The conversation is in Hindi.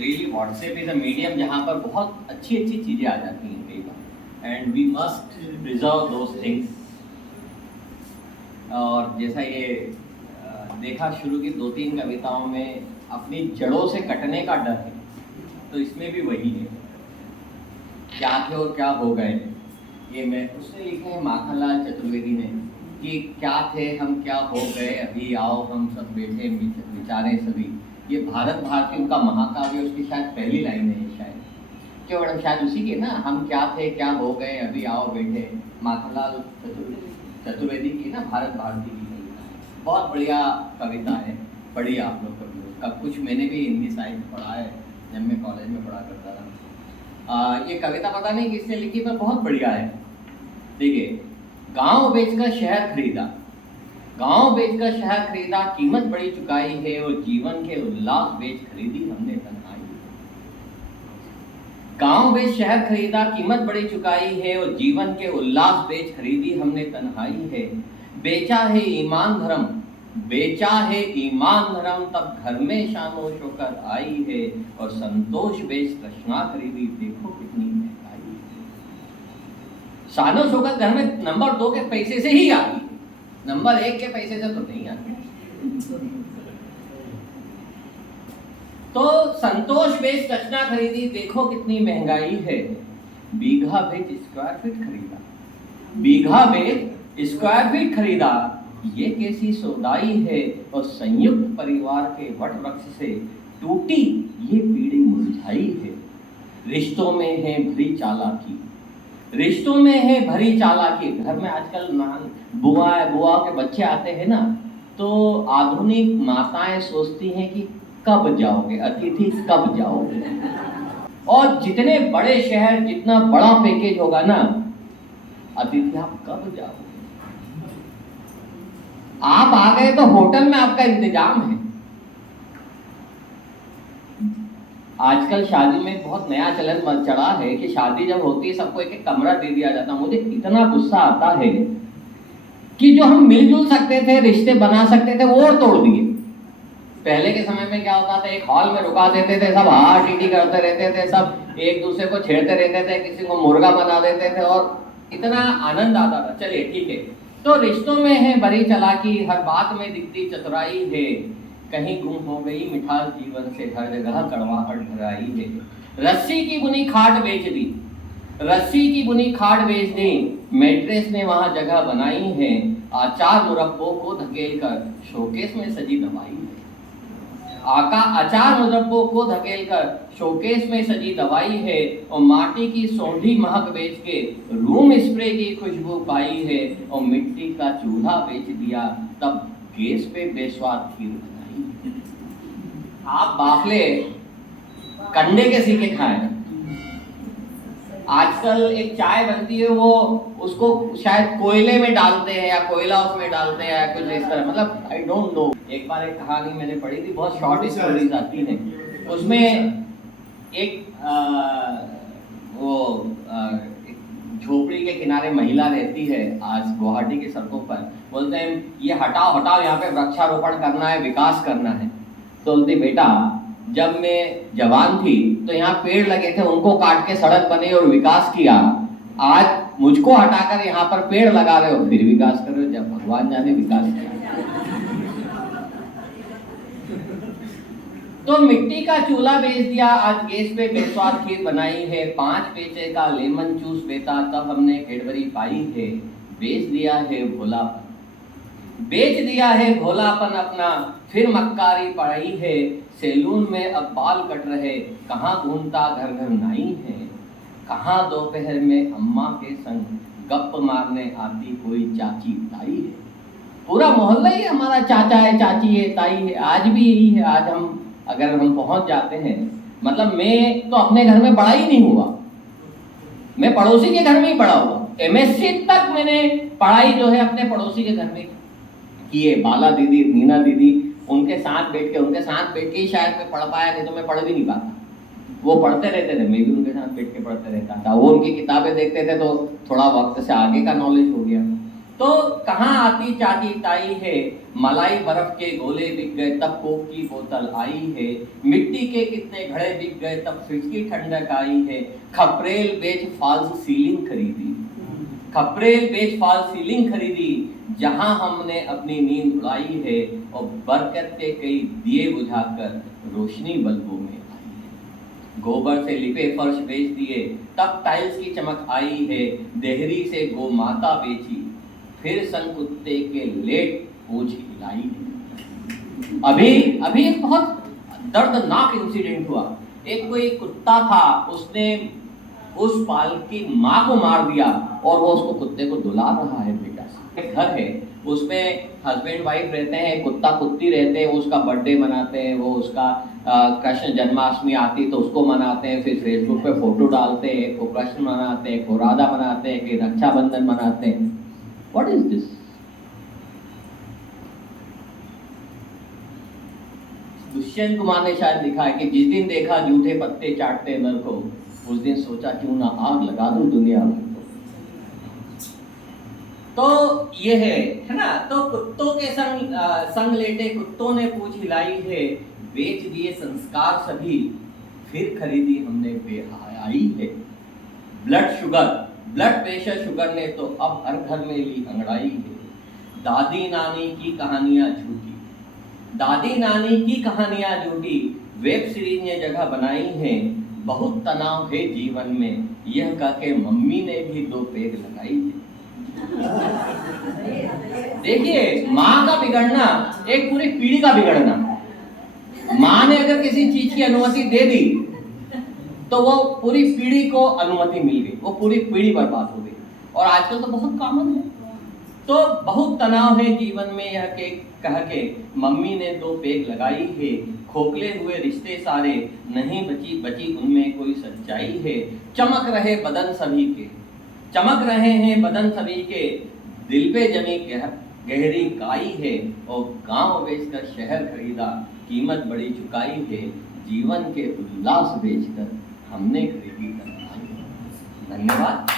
Really WhatsApp is a medium जहाँ पर बहुत अच्छी अच्छी चीज़ें आ जाती हैं कई बार, and we must preserve those things. और जैसा ये देखा शुरू की 2-3 कविताओं में अपनी जड़ों से कटने का डर है, तो इसमें भी वही है, क्या थे और क्या हो गए। ये मैं उसने लिखे हैं माखनलाल चतुर्वेदी ने कि क्या थे हम क्या हो गए, अभी आओ हम सब बैठे विचारें सभी। ये भारत भारती उनका महाकाव्य, उसकी शायद पहली लाइन है शायद, क्यों मैडम, शायद उसी के ना, हम क्या थे क्या हो गए अभी आओ बैठे। माखनलाल चतुर्वेदी की ना, भारत भारती की कविता है, बहुत बढ़िया कविता है, पढ़ी आप लोग कभी उसका। कुछ मैंने भी हिंदी साहित्य पढ़ा है जब मैं कॉलेज में पढ़ा करता था। ये कविता पता नहीं किसने लिखी पर बहुत बढ़िया है। देखिए, गांव बेचकर शहर खरीदा, गांव बेचकर शहर खरीदा, कीमत बड़ी चुकाई है और जीवन के उल्लास बेच खरीदी हमने तन्हाई। गांव बेच शहर खरीदा, कीमत बड़ी चुकाई है और जीवन के उल्लास बेच खरीदी हमने तन्हाई है। बेचा है ईमान धर्म, बेचा है ईमान धर्म, तब घर में शानो शौकत आई है और संतोष बेच तृष्णा खरीदी, देखो कितनी महंगाई है। शानो शौकत घर में नंबर 2 के पैसे से ही आती, नंबर 1 के पैसे से तो नहीं आती। तो संतोष बेच तृष्णा खरीदी, देखो कितनी महंगाई है। बीघा बेच स्क्वायर फीट खरीदा, बीघा बेच स्क्वायर फीट खरीदा, ये कैसी सौदाई है। और संयुक्त परिवार के वट वृक्ष से टूटी ये पीढ़ी मुरझाई है। रिश्तों में है भरी चालाकी, रिश्तों में है भरी चालाकी। घर में आजकल बुआ के बच्चे आते हैं ना, तो आधुनिक माताएं सोचती हैं कि कब जाओगे अतिथि, कब जाओगे। और जितने बड़े शहर, जितना बड़ा पैकेज होगा ना, अतिथि आप कब जाओगे। आप आ गए तो होटल में आपका इंतजाम है। आजकल शादी में बहुत नया चलन चढ़ा है कि शादी जब होती है सबको एक एक कमरा दे दिया जाता। मुझे इतना गुस्सा आता है कि जो हम मिलजुल सकते थे, रिश्ते बना सकते थे, वो तोड़ दिए। पहले के समय में क्या होता था, एक हॉल में रुका देते थे, सब हा टीटी करते रहते थे, सब एक दूसरे को छेड़ते रहते थे, किसी को मुर्गा बना देते थे और इतना आनंद आता था। चलिए ठीक है, तो रिश्तों में है बड़ी चालाकी, हर बात में दिखती चतुराई है। कहीं गुम हो गई मिठास जीवन से, हर जगह कड़वाहट भराई है। रस्सी की बुनी खाट बेच दी, रस्सी की बुनी खाट बेच दी, मैट्रेस ने वहां जगह बनाई है। आचार मुरब्बों को धकेल कर शोकेस में सजी दवाई है। अचार मुरब्बों को धकेल कर शोकेस में सजी दवाई है। और माटी की सौंधी महक बेच के रूम स्प्रे की खुशबू पाई है। और मिट्टी का चूल्हा बेच दिया, तब गैस पे बेस्वाद खीर बनाई। आप बाफले कंडे के सीखे खाएं। आजकल एक चाय बनती है, वो उसको शायद कोयले में डालते हैं या कोयला उसमें डालते हैं या कुछ इस तरह, मतलब आई डोंट नो। एक बार एक कहानी मैंने पढ़ी थी, बहुत शॉर्ट स्टोरीज आती हैं, उसमें एक झोपड़ी के किनारे महिला रहती है आज गुवाहाटी की सड़कों पर। बोलते हैं ये हटाओ हटाओ, यहाँ पे वृक्षारोपण करना है, विकास करना है। तो बोलती बेटा, जब मैं जवान थी तो यहाँ पेड़ लगे थे, उनको काट के सड़क बनी और विकास किया। आज मुझको हटाकर यहाँ पर पेड़ लगा रहे हो, फिर विकास कर रहे हो, जब भगवान जाने विकास किया। तो मिट्टी का चूल्हा बेच दिया, आज गैस पे बेस्वाद खीर बनाई है। 5 पैसे का लेमन जूस बेचा, तब हमने कैडबरी पाई है। बेच दिया है भोलापन, बेच दिया है भोलापन अपना, फिर मक्कारी पढ़ाई है। सैलून में अब बाल कट रहे, कहाँ घूमता घर घर नाई है। कहाँ दोपहर में अम्मा के संग गप मारने आती कोई चाची ताई है। पूरा मोहल्ला ही हमारा चाचा है, चाची है, ताई है। आज भी यही है। आज हम अगर हम पहुंच जाते हैं, मतलब मैं तो अपने घर में बड़ा ही नहीं हुआ, मैं पड़ोसी के घर में ही पढ़ा हुआ। एमएससी तक मैंने पढ़ाई जो है अपने पड़ोसी के घर में की है। बाला दीदी, नीना दीदी, उनके साथ बैठ के ही शायद मैं पढ़ पाया, नहीं तो मैं पढ़ भी नहीं पाता। वो पढ़ते रहते थे, मैं भी उनके साथ बैठ के पढ़ते रहता था। वो उनकी किताबें देखते थे तो थोड़ा वक्त से आगे का नॉलेज हो गया। तो कहाँ आती चाची ताई है, मलाई बर्फ के गोले बिक गए तब कोक की बोतल आई है, मिट्टी के कितने घड़े बिक गए तब फ्रिज की ठंडक आई है, खपरेल बेच फॉल्स सीलिंग खरीदी, खपरेल बेच फॉल्स सीलिंग खरीदी, जहां हमने अपनी नींद उड़ाई है, और बरकत के कई दिए बुझाकर रोशनी बल्बों में आई है, गोबर से लिपे फर्श बेच दिए तब टाइल्स की चमक आई है, देहरी से गो माता बेची फिर संग कुत्ते के लेट पूछ हिलाई है। अभी एक बहुत दर्दनाक इंसिडेंट हुआ। एक कोई कुत्ता था, उसने उस पाल की माँ को मार दिया और वो उसको कुत्ते को दुला रहा है बेटा से। एक घर है, उसमें हस्बैंड वाइफ रहते हैं, कुत्ता कुत्ती रहते हैं, उसका बर्थडे मनाते हैं, वो उसका कृष्ण जन्माष्टमी आती तो उसको मनाते हैं, फिर फेसबुक पे फोटो डालते हैं, को कृष्ण मनाते हैं, को राधा मनाते हैं, कि रक्षाबंधन मनाते हैं। What is this? Dushyant Kumar ने शायद लिखा है कि जिस दिन देखा जूठे पत्ते चाटते नर को, उस दिन सोचा क्यों ना आग लगा दूं दुनिया में। तो ये है ना। तो कुत्तों के संग लेटे कुत्तों ने पूछ हिलाई है, बेच दिए संस्कार सभी फिर खरीदी हमने बेहयाई है। ब्लड प्रेशर शुगर ने तो अब हर घर में ली अंगड़ाई है। दादी नानी की कहानियां झूठी, दादी नानी की कहानियां झूठी, वेब सीरीज ने जगह बनाई है। बहुत तनाव है जीवन में, यह कह के मम्मी ने भी 2 पेग लगाई है। देखिए, माँ का बिगड़ना एक पूरी पीढ़ी का बिगड़ना। माँ ने अगर किसी चीज की अनुमति दे दी तो वो पूरी पीढ़ी को अनुमति मिल गई, वो पूरी पीढ़ी बर्बाद हो गई। और आजकल तो बहुत कॉमन है। तो बहुत तनाव है जीवन में, यह के कह के मम्मी ने 2 पेग लगाई है। खोखले हुए रिश्ते सारे, नहीं बची उनमें कोई सच्चाई है। चमक रहे बदन सभी के, चमक रहे हैं बदन सभी के, दिल पे जमी गहरी काई है। और गांव बेचकर शहर खरीदा, कीमत बड़ी चुकाई है। जीवन के उल्लास बेचकर हमने खरीदी तन्हाई। धन्यवाद।